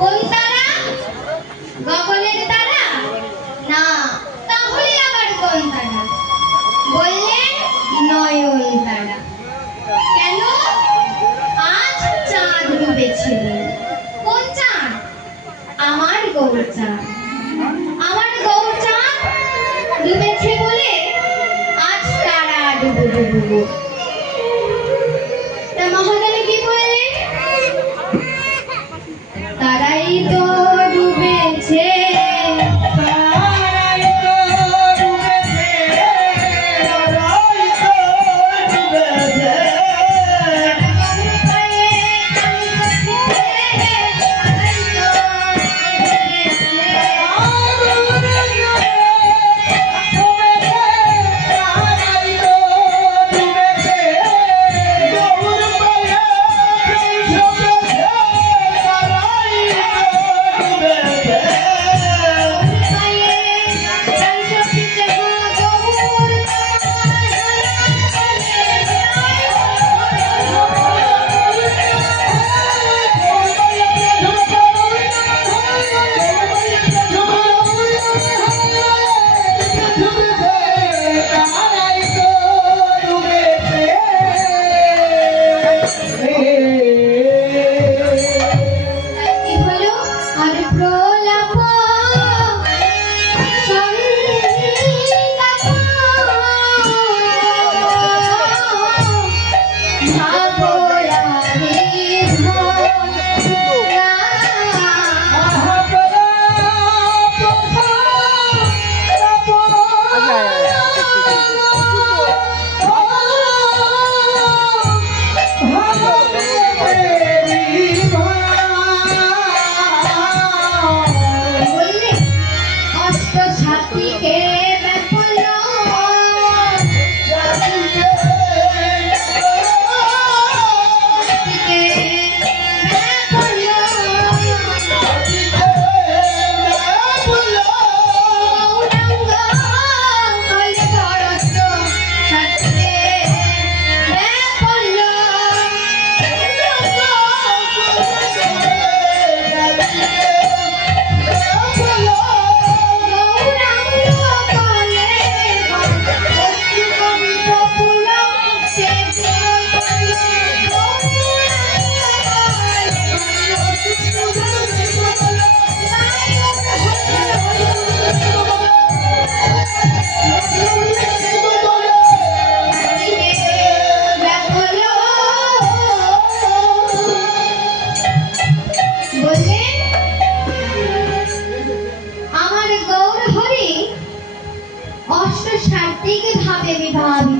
কোন তারা? গগনের তারা? না, তাহলে আবার কোন তারা? বললেন নয়ন তারা। কেন? আজ চাঁদ ডুবেছিল। কোন চাঁদ? আমার গৌরচাঁদ। আমার গৌরচাঁদ ডুবেছে বলে আজ তারা ডুবু ডুবু। তা মহাদেব কি বললেন? তারাই তো ডুবেছে, তারাই তো ডুবেছে, তারাই তো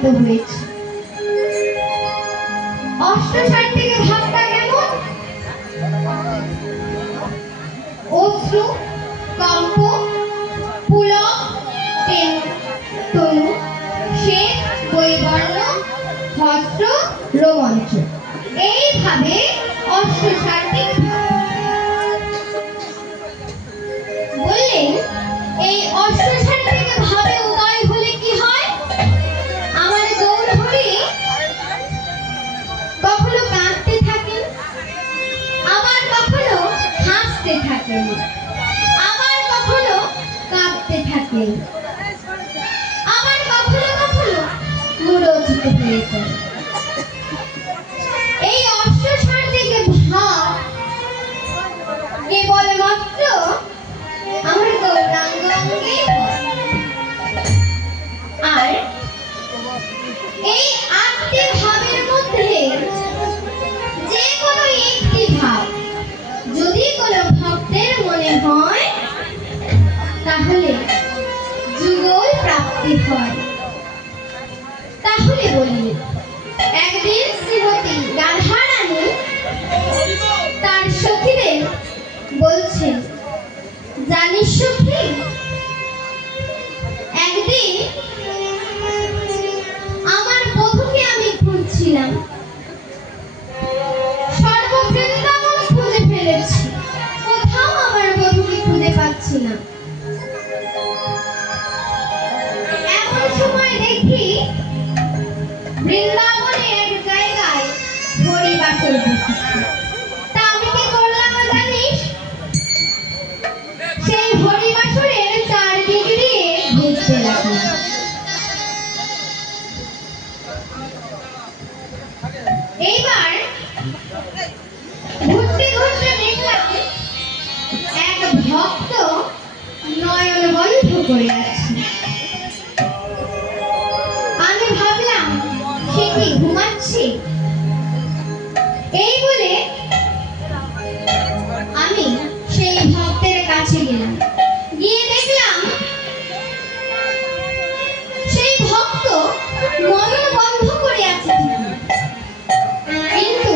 ডুবেছে। অশ্রু, কম্প, পুলক, তনু, শ্বেত, বৈবর্ণ, হস্ত, রোমঞ্চ, এইভাবে অষ্টসাত্ত্বিক বললেন। এই অষ্টসাত্ত্বিক ভাবে উদয় হলে কি হয়? আমার গৌরহরি কখনো কাঁদতে থাকেন, আবার কখনো হাসতে থাকেন, আবার কখনো কাঁদতে থাকেন, আবার কখনো কখনো মুরোচিত হয়ে যায়। এই অষ্টসাত্ত্বিক ভাব কেবলমাত্র আমার গৌরাঙ্গ অঙ্গে, আর এই আটটি ভাবের মধ্যে যে কোনো একটি ভাব যদি কোনো ভক্তের মনে হয় তাহলে যুগল প্রাপ্তি হয়। তাহলে বলি, একদিন শ্রীমতী রাধারানী তার সখীদের বলছেন, জানিস সখী, একদিন আমার বধূকে আমি খুঁজছিলাম, সর্ববৃন্দাবন খুঁজে ফেলেছি, কোথাও আমার বধূকে খুঁজে পাচ্ছি না। এমন সময় দেখি বৃন্দাবনে এক জায়গায় হরিবাসর বসেছে। তা আমি কি কি ঘুমাচ্ছি? এই বলে আমি সেই ভক্তের কাছে গেলাম। গিয়ে দেখলাম সেই ভক্ত নয়ন বন্ধ করে আছে কিন্তু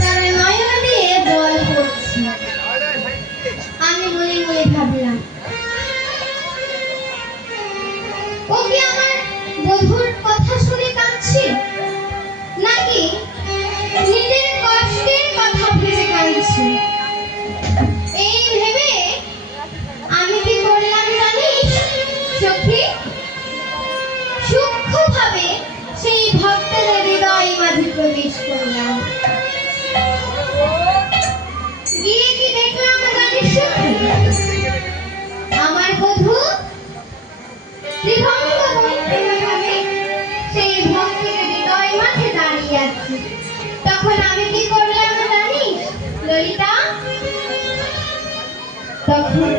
তার নয়ন দিয়ে জল পড়ছে। আমি মনে মনে ভাবলাম, ও কি আমার বধূর কথা শুনে কাঁদছে, নাকি নিজের কষ্টের কথা ভেবে কাঁদছে? এই ভেবে আমি কি করলাম জানিস সখী? সূক্ষ্মভাবে সেই ভক্তের হৃদয় মাঝে প্রবেশ করলাম। গিয়ে কি দেখলাম জানিস সখী? আমার বধূ ত্রিভঙ্গভাবে সেই ভক্তের হৃদয় মাঝে দাঁড়িয়ে আছে। তখন আমি কি করলাম জানিস ললিতা? তখন